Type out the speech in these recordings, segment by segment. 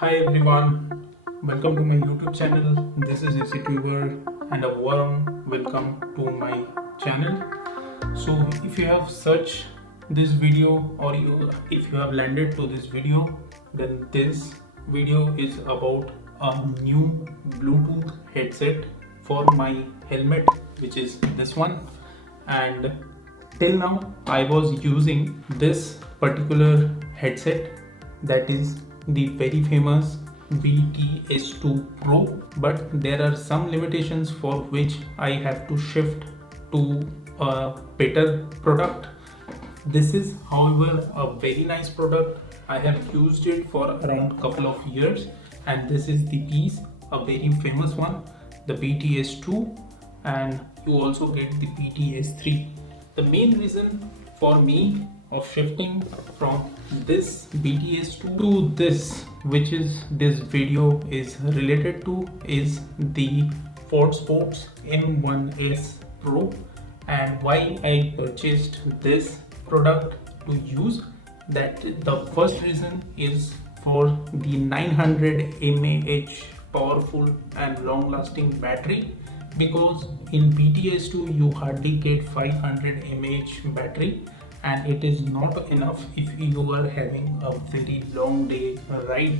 Hi everyone, welcome to my YouTube channel. This is a YouTuber and a warm welcome to my channel. So if you have searched this video or if you have landed to this video, then this video is about a new Bluetooth headset for my helmet, which is this one. And till now I was using this particular headset, that is the very famous BTS2 Pro, but there are some limitations for which I have to shift to a better product. This is however a very nice product. I have used it for around couple of years, and this is the piece, a very famous one, the BTS2, and you also get the BTS3. The main reason for me of shifting from this BTS2 to this, which is this video is related to, is the Ford Sports M1-S Pro. And why I purchased this product to use, that the first reason is for the 900 mAh powerful and long lasting battery, because in BTS2 you hardly get 500 mAh battery, and it is not enough if you are having a very long day ride.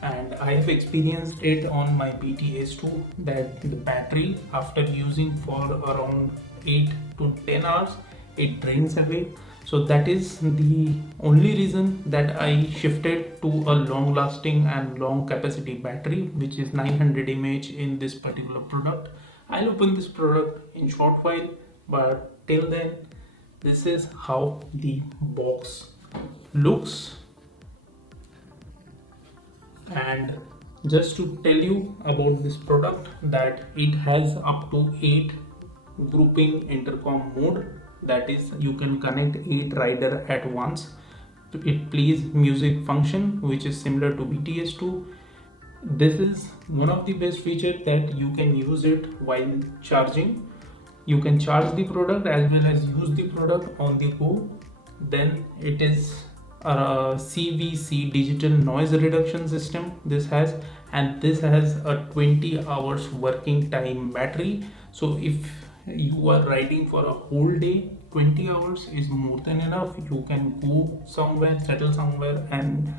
And I have experienced it on my BTS2 that the battery after using for around 8 to 10 hours it drains away. So that is the only reason that I shifted to a long lasting and long capacity battery, which is 900 mAh in this particular product. I'll open this product in short while, but till then this is how the box looks. And just to tell you about this product, that it has up to 8 grouping intercom mode, that is you can connect 8 rider at once. It plays music function, which is similar to BTS2. This is one of the best features, that you can use it while charging. You can charge the product as well as use the product on the go. Then it is a CVC, digital noise reduction system this has, and this has a 20 hours working time battery. So if you are riding for a whole day, 20 hours is more than enough. You can go somewhere, settle somewhere and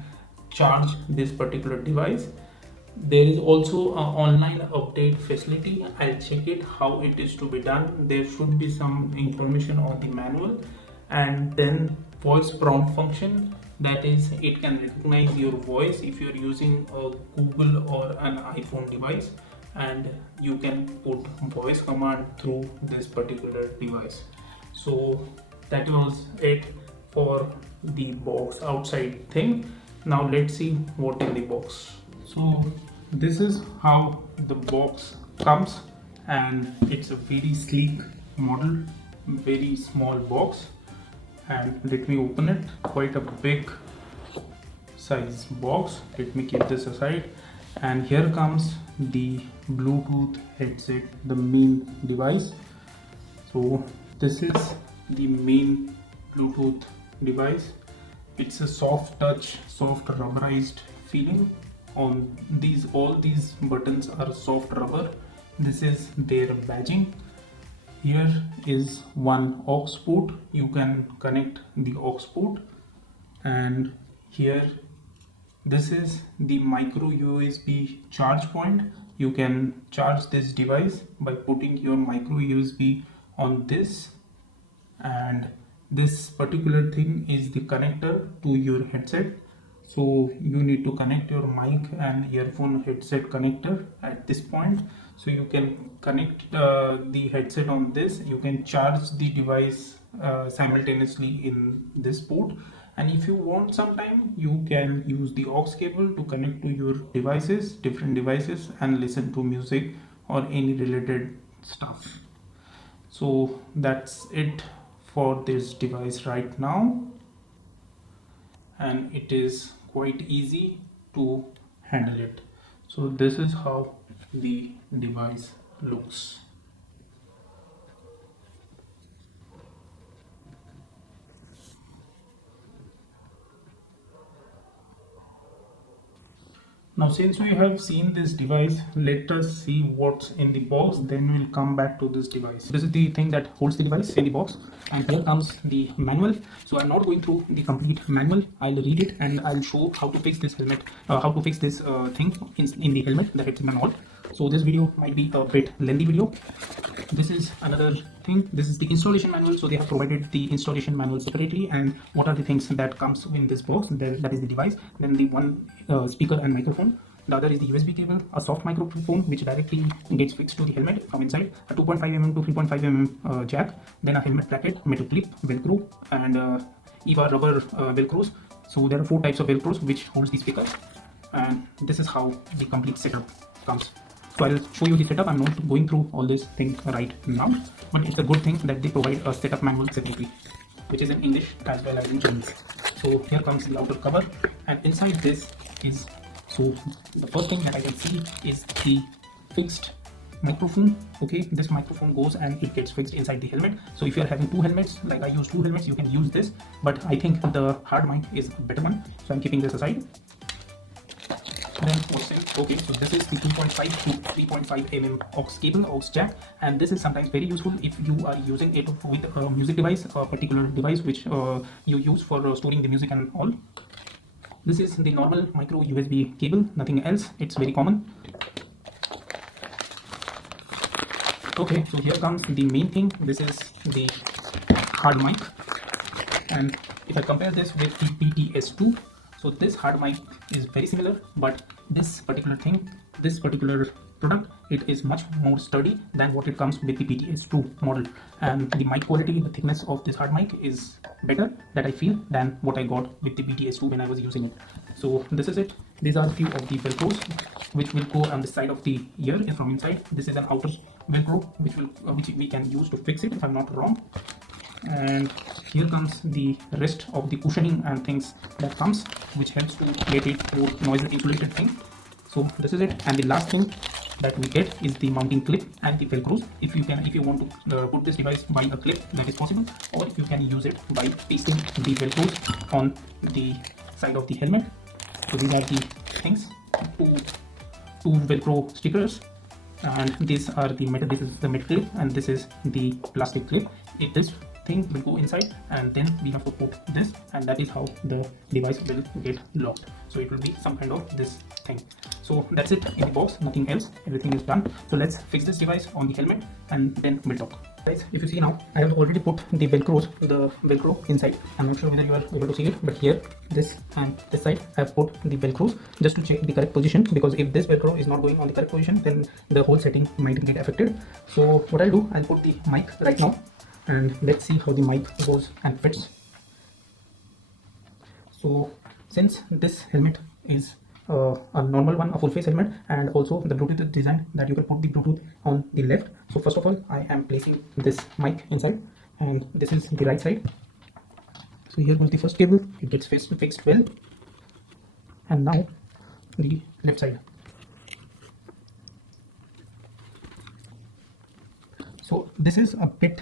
charge this particular device. There is also an online update facility. I'll check it how it is to be done. There should be some information on the manual. And then voice prompt function, that is it can recognize your voice if you're using a Google or an iPhone device, and you can put voice command through this particular device. So that was it for the box outside thing. Now let's see what in the box. So this is how the box comes, and it's a very sleek model, very small box. And let me open it. Quite a big size box. Let me keep this aside. And here comes the Bluetooth headset, the main device. So this is the main Bluetooth device. It's a soft touch, soft rubberized feeling on these. All these buttons are soft rubber. This is their badging. Here is one aux port. You can connect the aux port, and here this is the micro USB charge point. You can charge this device by putting your micro USB on this, and this particular thing is the connector to your headset. So you need to connect your mic and earphone headset connector at this point. So you can connect the headset on this. You can charge the device simultaneously in this port, and if you want some time, you can use the aux cable to connect to your devices, different devices, and listen to music or any related stuff. So that's it for this device right now, and it is quite easy to handle it. So this is how the device looks. Now since we have seen this device, let us see what's in the box, then we'll come back to this device. This is the thing that holds the device in the box, and here comes the manual. So I'm not going through the complete manual. I'll read it and I'll show how to fix this helmet, how to fix this thing in the helmet, the headset and all. So this video might be a bit lengthy video. This is another thing. This is the installation manual. So they have provided the installation manual separately, and what are the things that comes in this box. That is the device, then the one speaker and microphone. The other is the USB cable, a soft microphone which directly gets fixed to the helmet from inside, a 2.5 mm to 3.5 mm jack, then a helmet bracket, metal clip, velcro, and EVA rubber velcros. So there are 4 types of velcros which holds the speaker, and this is how the complete setup comes. So I'll show you the setup. I'm not going through all this thing right now, but it's a good thing that they provide a setup manual separately, which is in English as well as in Chinese. So here comes the outer cover, and inside this is, so the first thing that I can see is the fixed microphone. Okay, this microphone goes and it gets fixed inside the helmet. So if you are having 2 helmets, like I use 2 helmets, you can use this, but I think the hard mic is a better one, so I'm keeping this aside. Then okay, so this is the 2.5 to 3.5 mm aux cable, aux jack, and this is sometimes very useful if you are using it with a music device, a particular device which you use for storing the music and all. This is the normal micro USB cable, nothing else. It's very common. Okay, so here comes the main thing. This is the hard mic, and if I compare this with the PTS2, so this hard mic is very similar, but this particular thing, this particular product, it is much more sturdy than what it comes with the PTS2 model, and the mic quality, the thickness of this hard mic is better, that I feel, than what I got with the PTS2 when I was using it. So this is it. These are a few of the velcros which will go on the side of the ear from inside. This is an outer velcro which we can use to fix it if I'm not wrong. And here comes the rest of the cushioning and things that comes, which helps to get it more noise insulated thing. So this is it. And the last thing that we get is the mounting clip and the velcros. If you want to put this device by a clip, that is possible, or if you can use it by pasting the velcros on the side of the helmet. So these are the things, two velcro stickers, and these are the metal. This is the metal clip and this is the plastic clip. This thing will go inside, and then we have to put this, and that is how the device will get locked. So it will be some kind of this thing. So that's it in the box, nothing else, everything is done. So let's fix this device on the helmet and then we'll talk. Guys, if you see now, I have already put the velcro inside. I'm not sure whether you are able to see it, but here, this and this side, I have put the velcros just to check the correct position, because if this velcro is not going on the correct position, then the whole setting might get affected. So what I'll do, I'll put the mic right now, and let's see how the mic goes and fits. So since this helmet is a normal one, a full face helmet, and also the Bluetooth is designed that you can put the Bluetooth on the left. So first of all, I am placing this mic inside, and this is the right side. So here goes the first cable, it gets fixed well, and now the left side. So this is a bit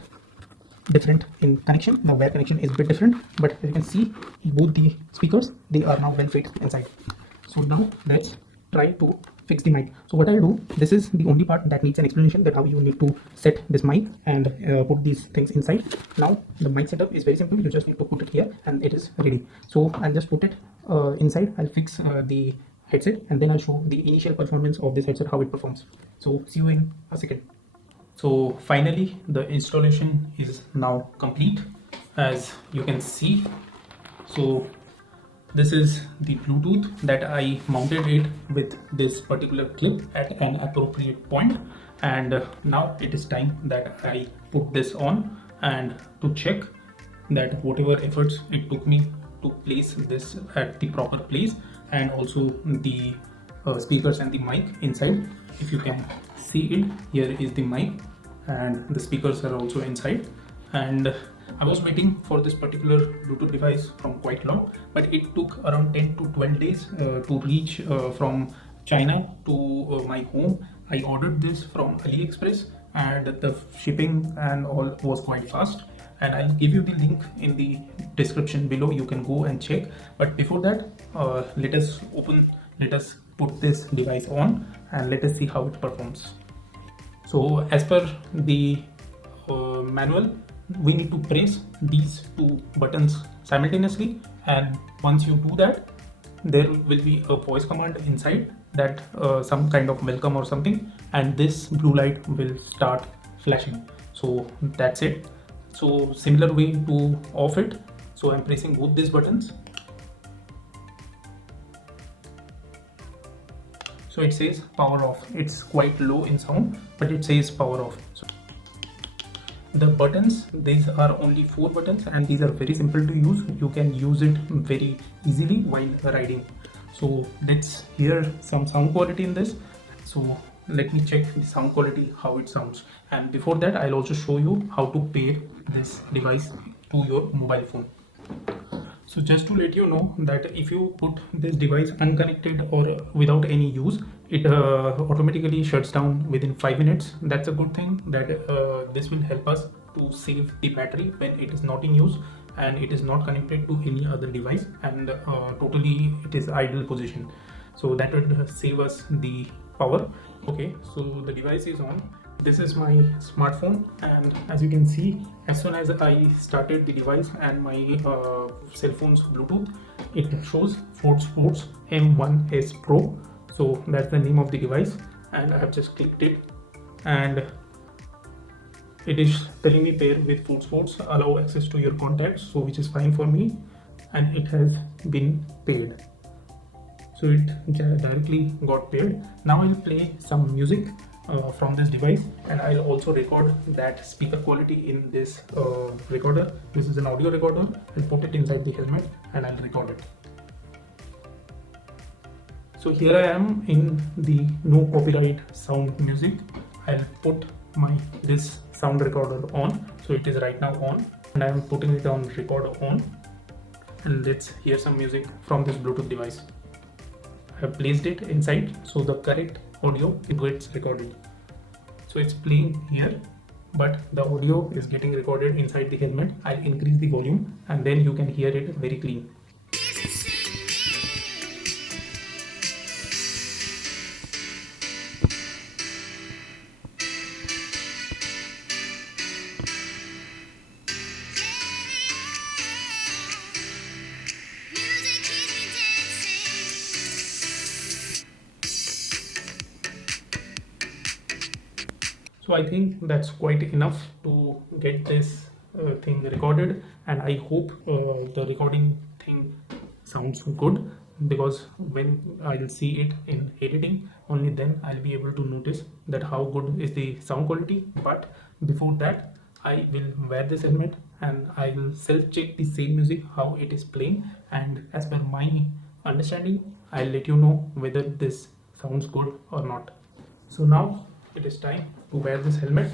different in connection. The wire connection is a bit different, but you can see both the speakers, they are now well fixed inside. So now let's try to fix the mic. So what I'll do, this is the only part that needs an explanation, that how you need to set this mic and put these things inside. Now the mic setup is very simple. You just need to put it here and it is ready. So I'll just put it inside. I'll fix the headset, and then I'll show the initial performance of this headset, how it performs. So see you in a second. So finally the installation is now complete, as you can see. So this is the Bluetooth that I mounted it with this particular clip at an appropriate point, and now it is time that I put this on and to check that whatever efforts it took me to place this at the proper place, and also the speakers and the mic inside. If you can see it, here is the mic and the speakers are also inside. And I was waiting for this particular Bluetooth device from quite long, but it took around 10 to 12 days to reach from China to my home. I ordered this from AliExpress, and the shipping and all was quite fast, and I'll give you the link in the description below. You can go and check. But before that, let us put this device on and let us see how it performs. So as per the manual, we need to press these two buttons simultaneously, and once you do that, there will be a voice command inside that, some kind of welcome or something, and this blue light will start flashing. So that's it. So similar way to off it. So I'm pressing both these buttons. So it says power off. It's quite low in sound, but it says power off. So the buttons, these are only 4 buttons, and these are very simple to use. You can use it very easily while riding. So let's hear some sound quality in this. So let me check the sound quality, how it sounds, and before that I'll also show you how to pair this device to your mobile phone. So just to let you know that if you put this device unconnected or without any use, it automatically shuts down within 5 minutes. That's a good thing, that this will help us to save the battery when it is not in use and it is not connected to any other device, and totally it is idle position. So that would save us the power. Okay, so the device is on. This is my smartphone, and as you can see, as soon as I started the device and my cell phone's Bluetooth, it shows Ford Sports M1-S Pro. So that's the name of the device, and I have just clicked it, and it is telling me pair with Ford Sports, allow access to your contacts, so which is fine for me, and it has been paired. So it directly got paired. Now I'll play some music from this device, and I'll also record that speaker quality in this recorder. This is an audio recorder. I'll put it inside the helmet and I'll record it. So here I am in the no copyright sound music. I'll put this sound recorder on. So it is right now on, and I'm putting it on record on, and let's hear some music from this Bluetooth device. I have placed it inside, so the correct audio gets recorded. So it's playing here, but the audio is getting recorded inside the helmet. I'll increase the volume, and then you can hear it very clean. So I think that's quite enough to get this thing recorded, and I hope the recording thing sounds good, because when I'll see it in editing, only then I'll be able to notice that how good is the sound quality. But before that, I will wear this helmet and I will self-check the same music how it is playing, and as per my understanding, I'll let you know whether this sounds good or not. So now it is time to wear this helmet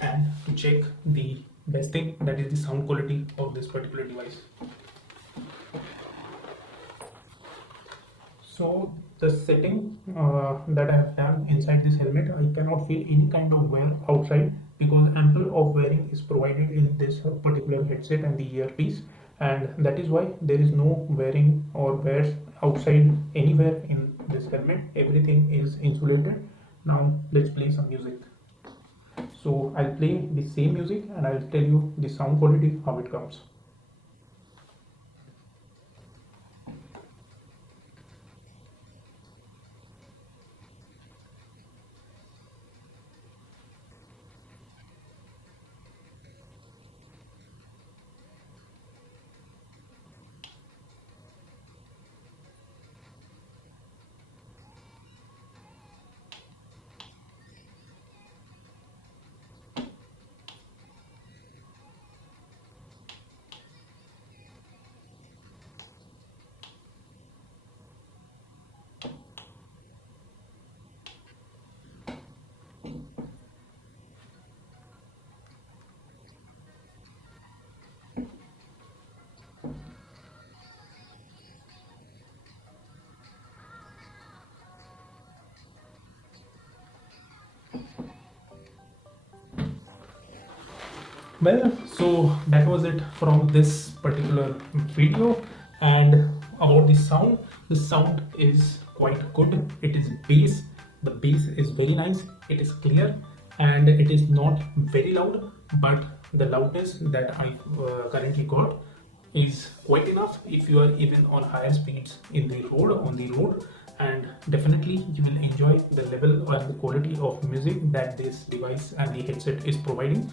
and to check the best thing, that is the sound quality of this particular device. So the setting that I have done inside this helmet, I cannot feel any kind of wear outside, because ample of wearing is provided in this particular headset and the earpiece, and that is why there is no wearing or wears outside anywhere in this helmet. Everything is insulated. Now let's play some music. So I'll play the same music and I'll tell you the sound quality, how it comes. Well, so that was it from this particular video. And about the sound is quite good. It is bass. The bass is very nice. It is clear and it is not very loud, but the loudness that I currently got is quite enough if you are even on higher speeds in the road on the road, and definitely you will enjoy the level or the quality of music that this device and the headset is providing.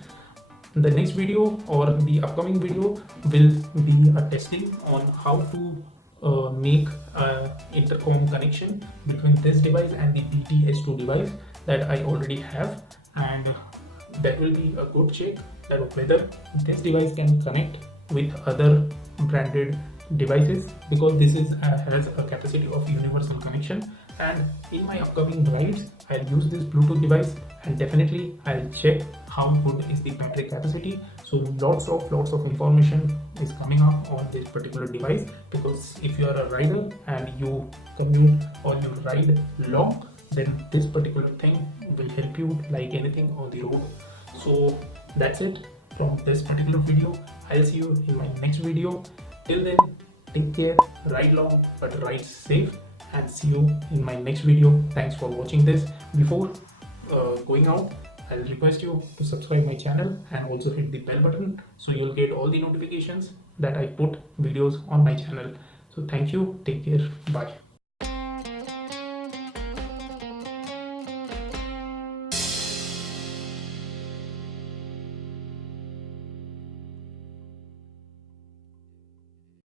The next video or the upcoming video will be a testing on how to make an intercom connection between this device and the BTS2 device that I already have, and that will be a good check that whether this device can connect with other branded devices, because this is has a capacity of universal connection. And in my upcoming rides I'll use this Bluetooth device and definitely I'll check how good is the battery capacity. So lots of information is coming up on this particular device, because if you are a rider and you commute or you ride long, then this particular thing will help you like anything on the road. So that's it from this particular video. I'll see you in my next video. Till then, take care, ride long but ride safe, and see you in my next video. Thanks for watching this. Before going out, I'll request you to subscribe my channel and also hit the bell button so you'll get all the notifications that I put videos on my channel. So thank you, take care, bye.